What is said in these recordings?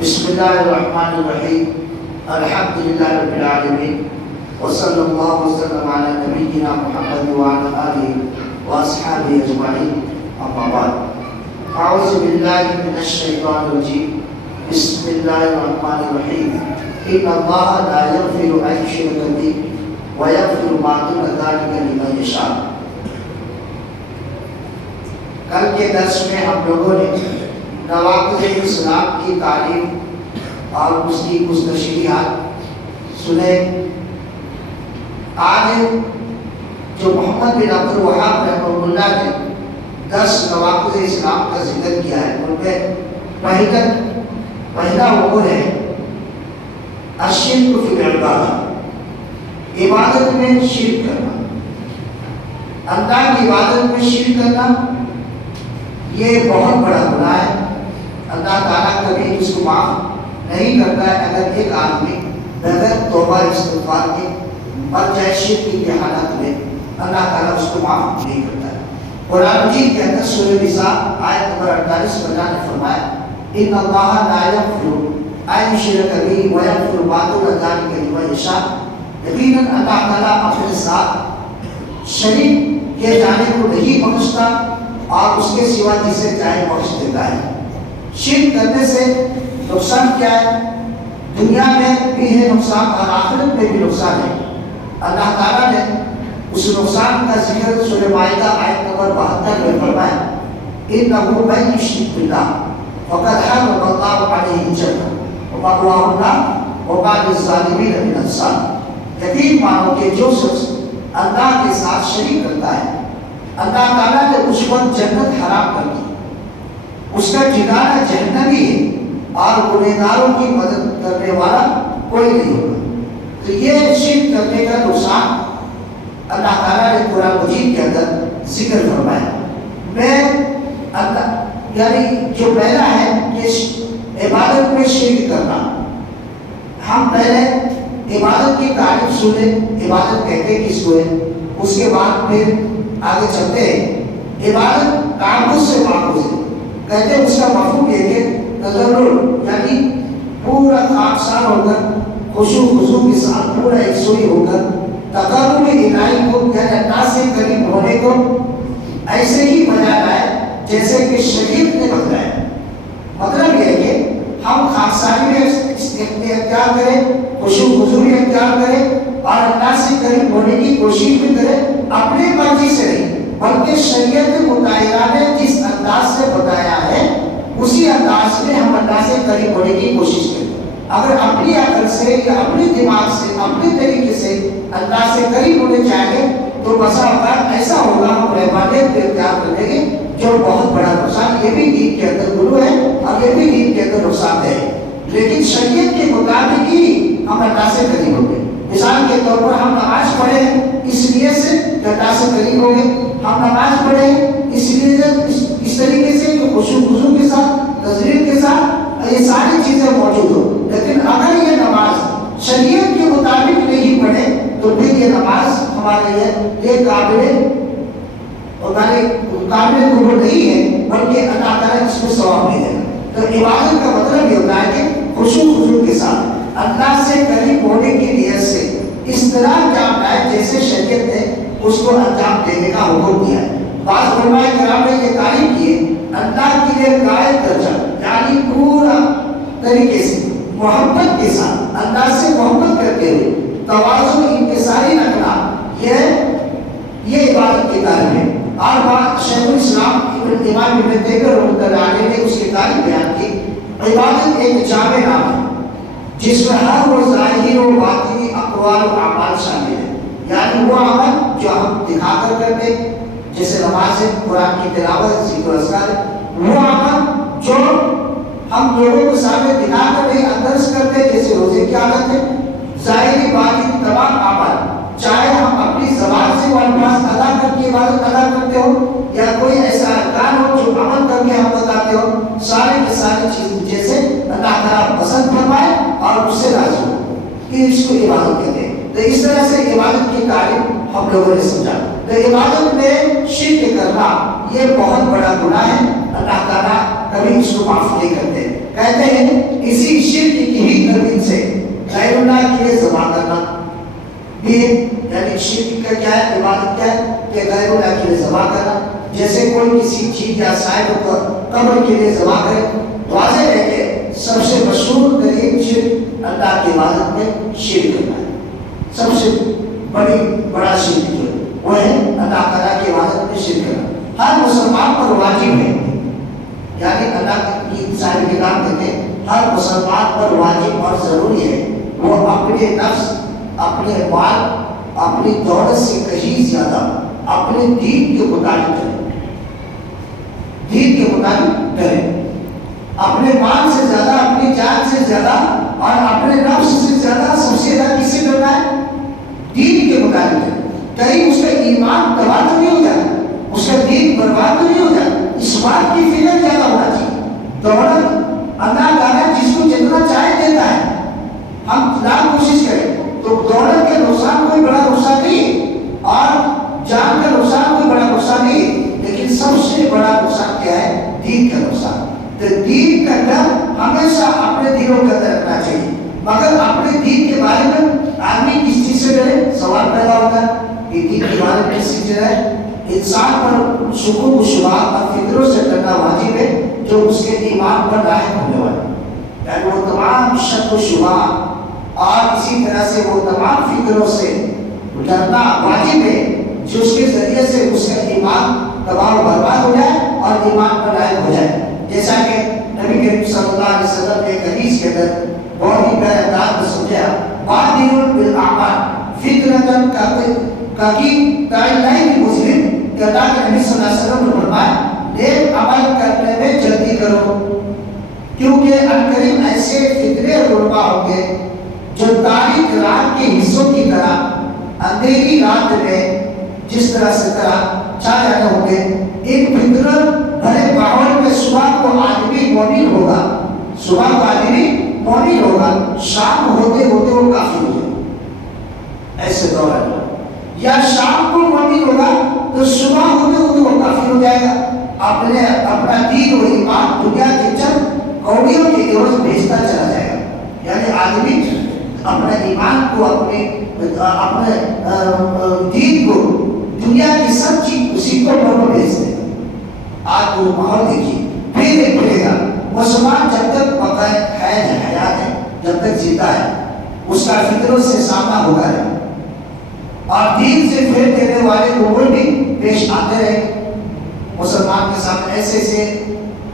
بسم اللہ الرحمن الرحیم الحمد للہ رب العالمین وصلی اللہ وسلم علی نبینا محمد وعلی آلہ واصحابہ اجمعین اما بعد اعوذ باللہ من الشیطان الرجیم بسم اللہ الرحمن الرحیم ان اللہ لا یغفر ان یشرک به ویغفر ما دون ذلک لمن یشاء۔ کل کے درس میں ہم لوگوں نے نواقض اسلام کی تعلیم اور اس کی کچھ تشریحات سنے۔ آج جو محمد بن عبد الوہاب رحمہ اللہ نے 10 نواقض اسلام کا ذکر کیا ہے، ان میں پہلا وہ ہے الشرک فی العبادہ، عبادت میں شرک کرنا، اللہ کی عبادت میں شرک کرنا یہ بہت بڑا گناہ ہے۔ اللہ تعالیٰ کبھی اس کو معاف نہیں کرتا ہے اگر ایک آدمی بغیر توبہ استغفار کے مر جائے شرک کی حالت میں، اللہ تعالیٰ اس کو معاف نہیں کرتا ہے۔ قرآن مجید کے اندر سورہ نساء آیت نمبر 48 میں اللہ نے فرمایا ان اللہ لا یغفر ان یشرک به ویغفر ما دون ذلک لمن یشاء۔ یقیناً اللہ تعالیٰ اپنے ساتھ شریک کیے جانے کو نہیں بخشتا اور اس کے سوا جسے چاہے بخش دیتا ہے۔ شرک کرنے سے نقصان کیا ہے؟ دنیا میں بھی ہے نقصان اور آخرت میں بھی نقصان ہے۔ اللہ تعالیٰ نے اس نقصان کا ذکر سورہ مائدہ آیت نمبر 72 میں فرمایا انہ من یشرک باللہ فقد حرم اللہ علیہ الجنہ ومأواہ النار وما للظالمین من انصار۔ یقین مانو کہ جو شخص اللہ کے ساتھ شریک کرتا ہے، اللہ تعالیٰ نے اس پر جنت حرام کر دی، اس کا ٹھکانہ جہنمی ہے اور گنہگاروں کی مدد کرنے والا کوئی نہیں ہوگا۔ تو یہ شرک کرنے کا نقصان اللہ تعالیٰ نے قرآن مجید کے اندر ذکر فرمایا۔ میں اللہ یعنی جو پہلا ہے کہ عبادت میں شرک کرنا، ہم پہلے عبادت کی تعریف سنیں، عبادت کہتے کس کو ہے، اس کے بعد پھر آگے چلتے ہیں۔ عبادت تعبد سے ماخوذ ہے، کہتے ہیں اس کا مفہوم یہ کہ تضرع یعنی پورا خاکسار ہو کر خشوع خضوع کے ساتھ پورا یکسوئی ہو کر تقرب الہی کو یعنی اللہ سے قریب ہونے کو ایسے ہی بجا لائے جیسے کہ شریعت نے بتلایا۔ مطلب یہ ہے کہ ہم خاکساری میں اختیار کریں، خشوع خضوع اختیار کریں اور اللہ سے قریب ہونے کی کوشش بھی کریں، اپنے مرضی سے نہیں بلکہ شریعت مطالعہ نے جس انداز سے بتایا ہے اسی انداز میں ہم اللہ سے قریب ہونے کی کوشش کریں۔ اگر اپنی عقل سے یا اپنے دماغ سے اپنے طریقے سے اللہ سے قریب ہونے چاہیں تو بسا اوقات ایسا ہوگا ہم رحمانیت اختیار کریں گے جو بہت بڑا نقصان، یہ بھی دین کے اندر غلو ہے اور یہ بھی دین کے اندر نقصان ہے۔ لیکن شریعت کے مطابق ہی ہم اللہ سے قریب ہوں گے۔ مثال کے طور پر ہم نماز پڑھیں اس لیے سے کہ اللہ سے قریب ہوں گے، ہم نماز پڑھیں اس لیے اس طریقے سے کہ خشوع خضوع کے ساتھ تذلیل کے ساتھ یہ ساری چیزیں موجود ہو۔ لیکن اگر یہ نماز شریعت کے مطابق نہیں پڑھے تو پھر یہ نماز ہمارے لیے یہ قابل قبول نہیں ہے، بلکہ اللہ تعالیٰ اس کو ثواب نہیں دے گا۔ تو عبادت کا مطلب یہ ہوتا ہے کہ خشوع خضوع کے ساتھ اللہ سے قریب ہونے کی نیت سے اس طرح انجام لائے جیسے شریعت نے اس کو انجام دینے کا حکم دیا ہے۔ بعض علماء کرام نے یہ تعریف کی اللہ کے لیے قائل درجہ یعنی پورا طریقے سے محبت کے ساتھ اللہ سے محبت کرتے ہوئے تواضع انکساری رکھنا یہ عبادت کی تعریف ہے۔ اور بات شیخ الاسلام امام ابن تیمیہ رحمۃ اللہ علیہ نے اس کی تعریف بیان کی، عبادت ایک جامع نام ہے جس میں ہر وہ ظاہر و باطنی اقوال و اعمال شامل ہے، یعنی وہ عمل جو ہم دکھا کر کرتے جیسے نماز ہے، قرآن کی تلاوت، ذکر و اذکار، وہ عمل جو ہم لوگوں کے سامنے دکھا کر نہیں اندر سے کرتے جیسے روزے کی عادت ہے، ظاہری باطنی تمام عمل چاہے ہم اپنی زبان سے وہ الفاظ ادا کر کے عبادت ادا کرتے ہو یا کوئی ایسا ارکان ہو جو عمل کر کے ہم بتاتے ہو، سارے کی ساری چیز جیسے اللہ تعالیٰ پسند فرمائے اور اس سے راضی ہو، کہ اس کو عبادت کہتے ہیں۔ تو اس طرح سے عبادت کی تعریف ہم لوگوں نے سمجھا۔ تو عبادت میں شرک کرنا یہ بہت بڑا گناہ ہے، اللہ تعالیٰ کبھی اس کو معاف نہیں کرتے۔ کہتے ہیں اسی شرک کی ہی ترتیب سے غیر اللہ کے لیے ذبح کرنا بھی، یعنی شرک کا کیا ہے، عبادت کیا ہے کہ غیر اللہ کے لیے ذبح کرنا. جیسے کوئی کسی چیز یا صاحب کو قبر کے لیے ذبح کرے، واضح ہے کہ سب سے مشہور ترین شرک اللہ کی عبادت میں شرک کرنا ہے. سب سے بڑا شرک جو ہے وہ ہے اللہ تعالیٰ کی عبادت میں شرک کرنا. ہر مسلمان پر واجب ہے، یعنی اللہ کی صاحب کے نام کہتے ہیں ہر مسلمان پر واجب اور ضروری ہے وہ اپنے نفس، اپنے مال، اپنی دولت سے کہیں زیادہ اپنے دین کے مطابق کرے، دین کے مطابق کرے. اپنے مال سے زیادہ، اپنی جان سے زیادہ اور اپنے نفس سے زیادہ سب سے زیادہ کس سے کرنا ہے؟ دین کے مطابق کرے. کہیں اس کا ایمان تباہ تو نہیں ہو جائے، اس کا دین برباد تو نہیں ہو جائے. اس بات کی فکر زیادہ ہونا چاہیے. دولت اللہ تعالیٰ جس کو جتنا چاہے دیتا ہے، ہم لاکھ کوشش کریں تو دولت کے نقصان کوئی بڑا نقصان نہیں ہے اور جان کا نقصان کوئی بڑا نقصان نہیں ہے، لیکن سب سے بڑا نقصان کیا ہے؟ دین کا نقصان. تو دین کا ڈر ہمیشہ اپنے دلوں کے اندر رکھنا چاہیے. مگر اپنے دین کے بارے میں آدمی کس چیز سے ڈرے؟ سوال پیدا ہوتا ہے کہ دین کے بارے میں کس چیز سے ڈرے؟ انسان پر شکوک و شبہات اور فکروں سے ڈرنا واجب ہے جو اس کے ایمان پر لاحق ہونے والے، یعنی وہ تمام شک و شبہات اور اسی طرح سے وہ تمام فکروں سے ڈرنا واجب ہے جو اس کے ذریعے سے اس کا ایمان تباہ و برباد ہو جائے اور ایمان پر لاحق ہو جائے. جیسا کہ نبی کریم صلی اللہ علیہ وسلم نے ایک حدیث کے اندر بہت ہی پیارے انداز میں سمجھایا، بادر بالاعمال فتنۃ کاکی تعلیل مسلم، کہ اللہ کے نبی صلی اللہ علیہ وسلم نے فرمایا نیک عمل کرنے میں جلدی کرو، کیونکہ عنقریب ایسے فتنے رونما ہوں گے جو تاریک رات کے حصوں کی طرح اندھیری رات میں جس طرح سے چھا جانے ہوں گے. ان فطرت بھرے ماحول میں صبح کو آدمی مومن ہوگا، صبح کو آدمی مومن ہوگا، شام ہوتے ہوتے وہ کافر ہو جائے. ایسے دوران یا شام کو مومن ہوگا تو صبح ہوتے ہوتے وہ کافر ہو جائے گا. اپنا دین و ایمان دنیا کے چند کوڑیوں کے عوض بھیجتا چلا جائے گا. یعنی آدمی اپنے ایمان کو، اپنے دین کو، دنیا کی سب چیز اسی کو بھیج دے گا. آج وہ ماحول دیکھیے، پھر ایک پھرے گا. مسلمان جب تک بقائے حیات ہے، جب تک زندہ ہے، اس کا فطروں سے سامنا ہوگا ہے اور دین سے پھیر دینے والے امور بھی پیش آتے رہے. مسلمان کے سامنے ایسے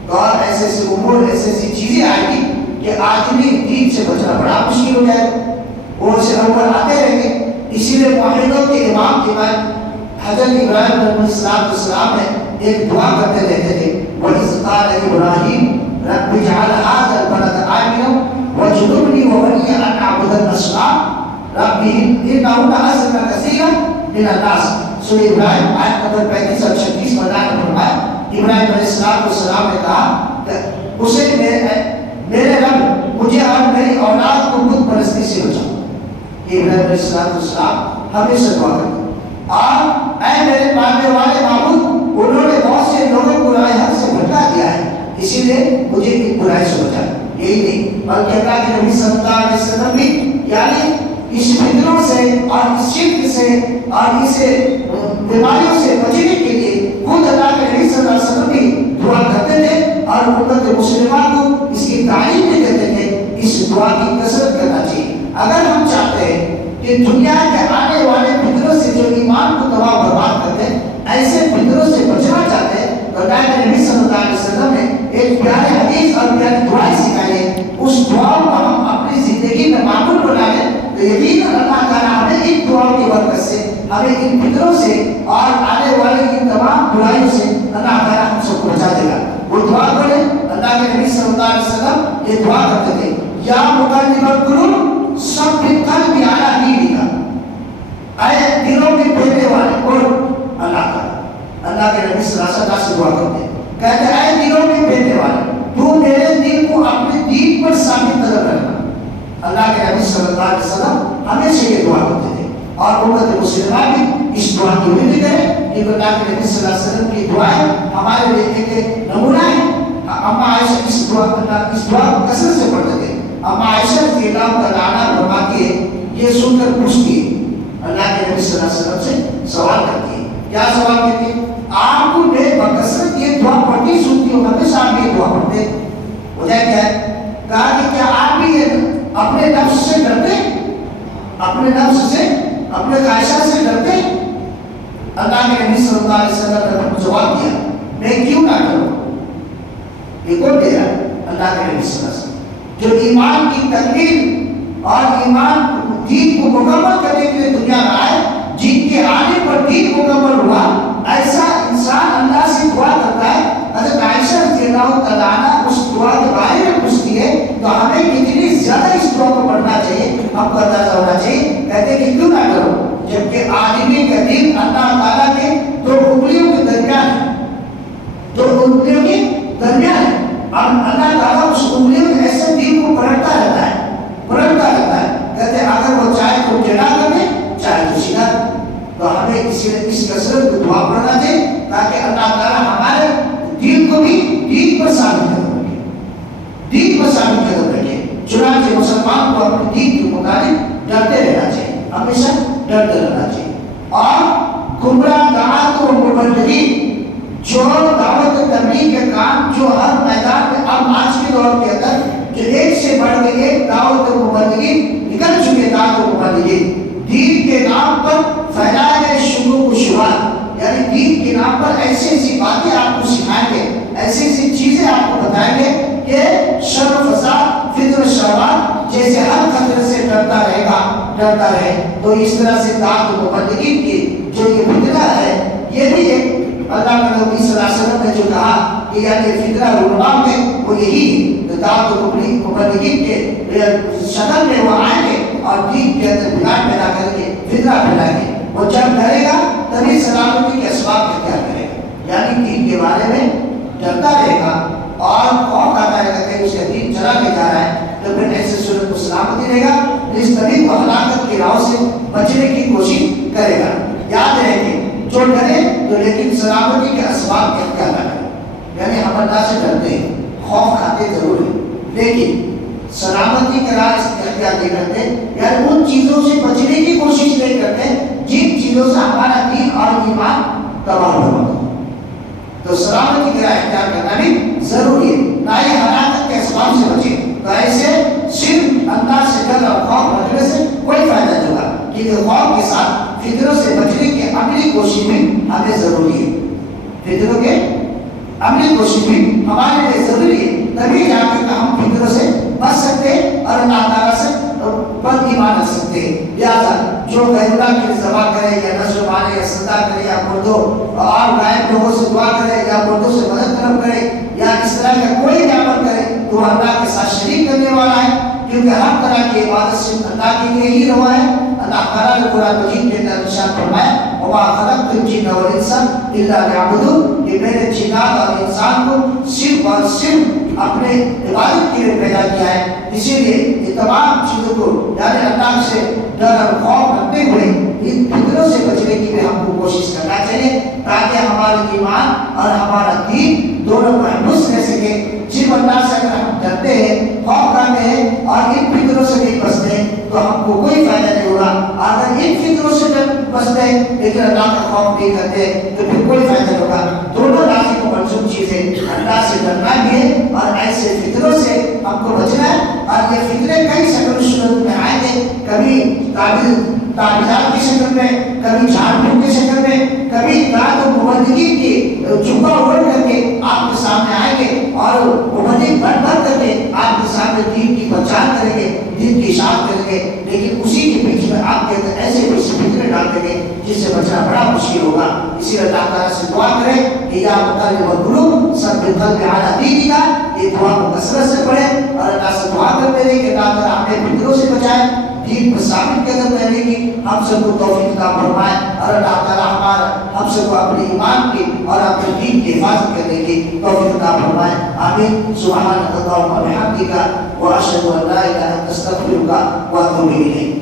دور، ایسے امور، ایسی چیزیں آئیں گی کہ آدمی دین سے بچنا بڑا مشکل ہو جائے گا. وہ سے اوپر آتے رہیں گے. اسی لیے موحدوں کے امام حضرت ابراہیم علیہ السلام نے ایک دعا کرتے رہتے تھے، وَإِذْ قَالَ إِبْرَاهِيمُ رَبِّ اجْعَلْ هَٰذَا الْبَلَدَ آمِنًا وَاجْنُبْنِي وَبَنِيَّ أَن نَّعْبُدَ الْأَصْنَامَ رَبِّ إِنَّهُنَّ أَضَلَّلْنَ كَثِيرًا مِنَ النَّاسِ. سورہ ابراہیم آیت نمبر 35 اور 36 میں اللہ نے فرمایا، ابراہیم علیہ السلام نے کہا کہ اسے میرے رب مجھے اور میری اولاد کو بت پرستی سے بچاؤ. ابراہیم علیہ السلام ہمیشہ دعا کرتے اور اے میرے ماننے والے معبود، انہوں نے بہت سے لوگوں کو برائے حق سے بھٹکا دیا ہے، اسی لیے مجھے ان برائی سے بچا. یہی نہیں بلکہ اللہ کے نبی صلی اللہ علیہ وسلم بھی یعنی اس فتنوں سے اور اس شرک سے اور اس بیماریوں سے بچنے کے لیے خود اللہ کے نبی صلی اللہ علیہ وسلم بھی دعا کرتے تھے اور امت مسلمہ کو اس کی تعلیم بھی دیتے تھے. اس دعا کی کثرت کرنا چاہیے. اگر ہم چاہتے ہیں کہ دنیا کے آنے والے فتنوں سے جو ایمان کو تباہ و برباد کرتے ہیں، ایسے فتنوں سے بچنا چاہتے ہیں، تو اللہ کے نبی صلی اللہ علیہ وسلم نے ایک پیارے حدیث اور پیاری دعائیں سکھائی ہے. اس دعاؤں کو ہم اپنی زندگی میں معمول بنا لیں تو یقیناً اللہ تعالیٰ ہمیں ان دعاؤں کی برکت سے، ہمیں ان فتنوں سے اور آنے والے ان تمام برائیوں سے اللہ تعالیٰ ہم سب کو بچا دے گا. وہ دعا کریں. اللہ کے نبی صلی اللہ علیہ وسلم یہ دعا کرتے تھے، یا مقلب القلوب ثبت قلبی علی دینک. اے دلوں کے پھیرنے والے کون؟ اللہ تعالیٰ. اللہ کے نبی صلی اللہ علیہ وسلم سے دعا کرتے ہیں، کہتے ہیں اے دلوں کے پھیرنے والے، تو میرے دل کو اپنے دین پر ثابت نظر رکھنا. اللہ کے نبی صلی اللہ علیہ وسلم ہمیشہ یہ دعا کرتے تھے اور امت مسلمہ بھی اس دعا کی امید کرے. کیونکہ اللہ کے نبی صلی اللہ علیہ وسلم کی دعائیں ہمارے لیے ایک نمونہ ہے. اما عائشہ اس دعا کو کثرت سے پڑھتے تھے. اما عائشہ رضی اللہ تعالیٰ عنہ فرماتی ہے یہ سن کر پوچھتی ہے اللہ کے نبی صلی اللہ علیہ وسلم سے سوال کرتی ہے. کیا سوال کرتی ہے؟ آپ کو میں بکثرت یہ دعا پڑھتی سنتی ہوں، ہمیشہ آپ یہ دعا پڑھتے، وجہ کیا ہے؟ کہا کہ کیا آپ بھی یہ اپنے نفس سے ڈرتے، اپنے نفس سے، اپنے خواہشات سے ڈرتے؟ اللہ کے نبی صلی اللہ علیہ وسلم نے جواب دیا میں کیوں نہ کروں. یہ کون دے رہا ہے؟ اللہ کے نبی صلی اللہ علیہ وسلم جو ایمان کی تکمیل اور ایمان دین کو مکمل کرنے کے لیے دنیا میں آئے، جن کے آنے پر دین مکمل ہوا. ایسا انسان اللہ سے دعا کرتا ہے. حضرت عائشہ رضی اللہ تعالیٰ عنہ اس دعا کے بارے میں پوچھتی ہے تو ہمیں کتنی زیادہ اس دعا کو پڑھنا چاہیے، ہم کو اندازہ ہونا چاہیے. کہتے کہ کیوں نہ کرو جبکہ عالمی کا دل اللہ تعالیٰ کے دو انگلیوں کے درمیان ہے، دو انگلیوں کے درمیان ہے. اور اللہ تعالیٰ اس انگلیوں کے ایسے دل کو پلٹتا رہتا ہے، پلٹتا رہتا ہے. کہتے ہیں اگر وہ چاہے تو ٹیڑھا کر دے چاہے تو سیدھا. تو ہمیں اس کثرت کو دعا پڑھنا چاہیے تاکہ اللہ تعالیٰ ہمارے دین کو بھی دین پر ثابت قدم رکھے، دین پر ثابت قدم رکھے. چنانچہ مسلمان کو اپنے دین کے مطابق ڈرتے رہنا چاہیے، ہمیشہ ڈرتے رہنا چاہیے. اور گمراہ دعات و مبلغین جو دعوت تبلیغ کے کام جو ہر میدان میں اب آج کے دور کے اندر جو ایک سے بڑھ کے ایک دعوت و مبلغین نکل چکے، دعوت و مبلغین دین کے نام پر پھیلائے گئے شکوک و شبہات، یعنی دین کے نام پر ایسی ایسی باتیں آپ کو سکھائیں گے، ایسی ایسی چیزیں آپ کو بتائیں گے کہ شر و فساد، فتنہ و شہوات جیسے ہر خطرے سے ڈرتا رہے گا، ڈرتا رہے. تو اس طرح سے دعوت و مبلغین کی جو یہ فتنہ ہے یہ بھی ایک اللہ کے نبی صلی اللہ علیہ وسلم نے جو کہا کہ یعنی فتنہ علماء میں وہ یہی ہے، دعوت و مبلغین کے شکل میں وہ آئیں گے اور دین کے اندر بگاڑ پیدا کر کے فتنہ پھیلائیں گے. وہ جب ڈرے گا تبھی سلامتی کے اسباب اختیار کرے گا، یعنی دین کے بارے میں ڈرتا رہے گا اور خوف آتا رہے گا کہ اس کا دین چلا نہیں جا رہا ہے. تو پھر ایسے صورت کو سلامتی رہے گا، اس طریق کو ہلاکت کی راہ سے بچنے کی کوشش کرے گا. یاد رہے کہ جو ڈرے تو لیکن سلامتی کے اسباب اختیار نہ کرے. یعنی ہم اللہ سے ڈرتے ہیں، خوف کھاتے ضرور ہیں، لیکن سلامتی کا راز اختیار نہیں کرتے، یعنی ان چیزوں سے بچنے کی کوشش نہیں کرتے جن چیزوں سے ہمارا دین اور ایمان تباہ ہو. تو سلامتی کا اختیار کرنا بھی ضروری ہے، نہ ہی ہلاکت کے اسباب سے بچے. تو ایسے صرف اللہ سے ڈر اور خوف رکھنے سے کوئی فائدہ نہیں ہوگا، کیونکہ خوف کے ساتھ فتنوں سے بچنے کی عملی کوشش بھی ہمیں ضروری ہے. فتنوں کے عملی کوشش بھی ہمارے لیے ضروری ہے، تبھی جا کر ہم فتنوں سے بچ سکتے ہیں اور اللہ تعالیٰ سے پر ایمان رکھ سکتے ہیں. لہٰذا جو غیر اللہ کے لیے ذبح کرے یا نذر مانے یا صدقہ کرے یا مردوں اور غائب لوگوں سے دعا کرے یا مردوں سے مدد طلب کرے یا اس طرح کا کوئی عمل کرے تو وہ اللہ کے ساتھ شریک کرنے والا ہے، کیونکہ ہر طرح کی عبادت صرف اللہ کے لیے ہی روا ہے. اللہ تعالیٰ نے قرآن مجید کے اندر ارشاد فرمایا وما خلقت الجن والانس الا ليعبدون، کہ میں نے جنات اور انسان کو صرف اور صرف اپنے عبادت کے لیے پیدا کیا ہے. اسی لیے یہ تمام چیزوں کو یعنی اللہ سے ڈر اور خوف رکھتے ہوئے ان فتنوں سے بچنے کی بھی ہم کو کوشش کرنا چاہیے تاکہ ہمارا ایمان اور ہمارا دین دونوں محفوظ رہ سکے. صرف اللہ سے اگر ہم ڈرتے ہیں، خوف کرتے ہیں اور ان فطروں سے نہیں بچتے تو ہم کو کوئی فائدہ نہیں ہوگا. اگر ان فطروں سے بچتے لیکن اللہ کا خوف نہیں کرتے تو پھر کوئی فائدہ نہیں ہوگا. دونوں لازم و ملزوم چیزیں، اللہ سے ڈرنا بھی ہے اور ایسے فطروں سے ہم کو بچنا ہے. اور یہ فطرے کئی شکل و صورت میں آئیں گے، کبھی تعویذات کی شکل میں، کبھی جھاڑ پھونک کی شکل میں، کبھی دعوت و مبلغین کی جھکا اوڑھ کر کے آپ کے سامنے آئیں گے اور مبلغ بن کر کے آپ کے سامنے دین کی پہچان کریں گے، دین کی اشاعت کریں گے. لیکن اسی کے بیچ میں آپ کے اندر ایسے ایسے فطرے ڈال دیں گے جس سے بچنا بڑا مشکل ہوگا. اسی لیے اللہ تعالیٰ سے دعا کریں کہ یا مقلب القلوب ثبت قلبی علی دینک. یہ دعا کو کثرت سے پڑھیں اور اللہ سے دعا کرتے رہیں کہ اللہ تعالیٰ ہمیں فطروں سے بچائے، دین پر ثابت قدم رہنے کی ہم سب کو توفیق عطا فرمائے اور اللہ تعالیٰ ہم سب کو اپنے ایمان کی اور اپنے دین کی حفاظت کرنے کی توفیق عطا فرمائے. آمین. سبحانک اللہم و بحمدک واشہد ان لا الہ الا انت استغفرک و اتوب الیک.